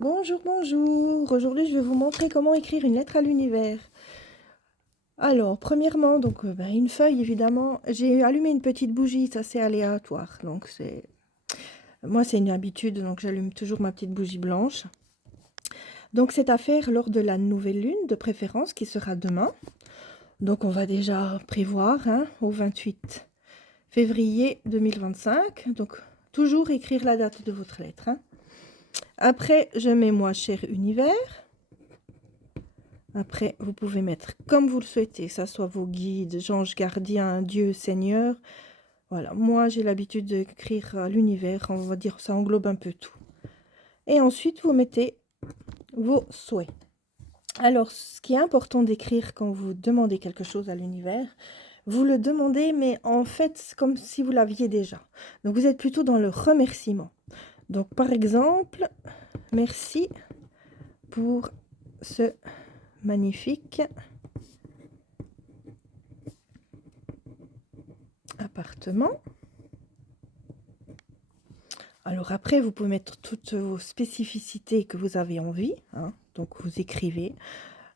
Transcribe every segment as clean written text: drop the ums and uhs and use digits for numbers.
Bonjour, bonjour. Aujourd'hui, je vais vous montrer comment écrire une lettre à l'univers. Alors, premièrement, donc une feuille, évidemment. J'ai allumé une petite bougie, ça c'est aléatoire. Donc, moi, c'est une habitude, donc j'allume toujours ma petite bougie blanche. Donc, c'est à faire lors de la nouvelle lune, de préférence, qui sera demain. Donc, on va déjà prévoir, au 28 février 2025. Donc, toujours écrire la date de votre lettre. Après, je mets moi, cher univers. Après, vous pouvez mettre comme vous le souhaitez, que ce soit vos guides, anges gardiens, Dieu, Seigneur. Voilà, moi j'ai l'habitude d'écrire à l'univers, on va dire ça englobe un peu tout. Et ensuite, vous mettez vos souhaits. Alors, ce qui est important d'écrire quand vous demandez quelque chose à l'univers, vous le demandez, mais en fait, c'est comme si vous l'aviez déjà. Donc, vous êtes plutôt dans le remerciement. Donc, par exemple, merci pour ce magnifique appartement. Alors après, vous pouvez mettre toutes vos spécificités que vous avez envie. Donc vous écrivez.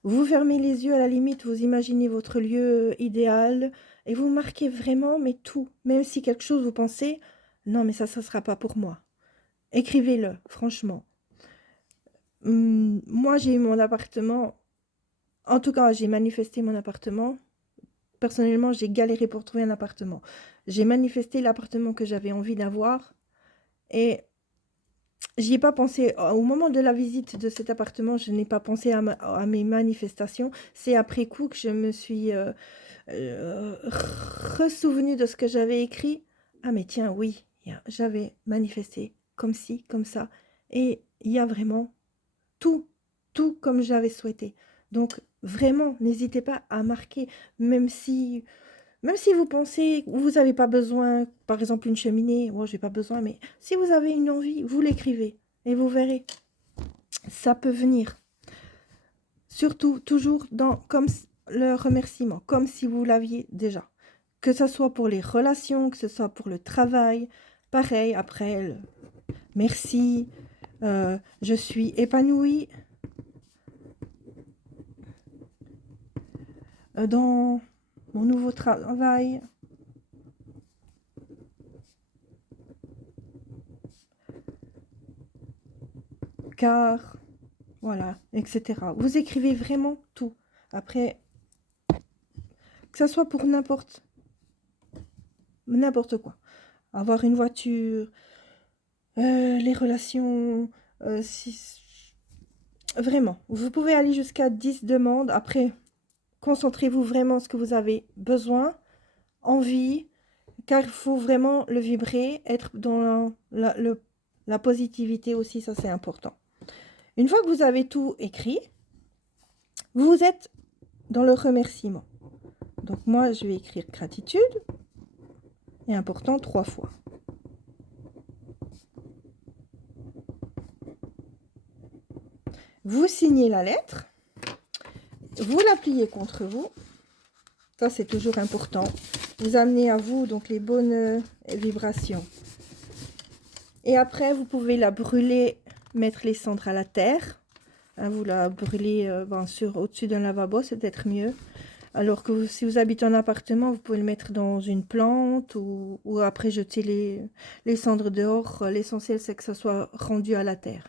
Vous fermez les yeux à la limite, vous imaginez votre lieu idéal et vous marquez vraiment, mais tout. Même si quelque chose vous pensez, non mais ça ne sera pas pour moi. Écrivez-le, franchement. Moi j'ai eu mon appartement, en tout cas j'ai manifesté mon appartement. Personnellement j'ai galéré pour trouver un appartement. J'ai manifesté l'appartement que j'avais envie d'avoir et j'y ai pas pensé. Au moment de la visite de cet appartement, je n'ai pas pensé à mes manifestations. C'est après coup que je me suis ressouvenue de ce que j'avais écrit. Ah mais tiens, oui, j'avais manifesté comme ci, comme ça. Et il y a vraiment tout, tout comme j'avais souhaité. Donc vraiment, n'hésitez pas à marquer, même si vous pensez que vous n'avez pas besoin, par exemple une cheminée, moi j'ai pas besoin, mais si vous avez une envie, vous l'écrivez et vous verrez, ça peut venir. Surtout, toujours dans comme le remerciement, comme si vous l'aviez déjà. Que ce soit pour les relations, que ce soit pour le travail, pareil, après, merci, je suis épanouie dans mon nouveau travail. Car, voilà, etc. Vous écrivez vraiment tout. Après, que ça soit pour n'importe quoi. Avoir une voiture, les relations, vraiment. Vous pouvez aller jusqu'à 10 demandes. Après, concentrez-vous vraiment sur ce que vous avez besoin, envie, car il faut vraiment le vibrer, être dans la positivité aussi, ça c'est important. Une fois que vous avez tout écrit, vous êtes dans le remerciement. Donc moi, je vais écrire gratitude, et important 3 fois. Vous signez la lettre, vous la pliez contre vous, ça c'est toujours important. Vous amenez à vous donc les bonnes vibrations. Et après, vous pouvez la brûler, mettre les cendres à la terre. Vous la brûlez au-dessus d'un lavabo, c'est peut-être mieux. Alors que si vous habitez en appartement, vous pouvez le mettre dans une plante ou après jeter les cendres dehors. L'essentiel, c'est que ça soit rendu à la terre.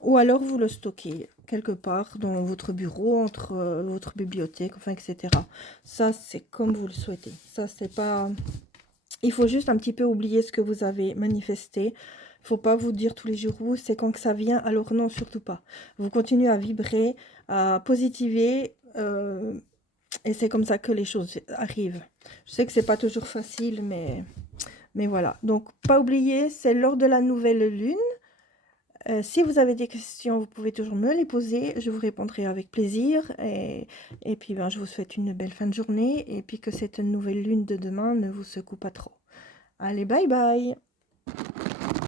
Ou alors, vous le stockez quelque part dans votre bureau, entre votre bibliothèque, enfin, etc. Ça, c'est comme vous le souhaitez. Ça, c'est pas... Il faut juste un petit peu oublier ce que vous avez manifesté. Il ne faut pas vous dire tous les jours, oui, c'est quand que ça vient. Alors non, surtout pas. Vous continuez à vibrer, à positiver. Et c'est comme ça que les choses arrivent. Je sais que c'est pas toujours facile, mais voilà. Donc, pas oublier, c'est lors de la nouvelle lune. Si vous avez des questions, vous pouvez toujours me les poser. Je vous répondrai avec plaisir. Et puis, je vous souhaite une belle fin de journée. Et puis, que cette nouvelle lune de demain ne vous secoue pas trop. Allez, bye bye!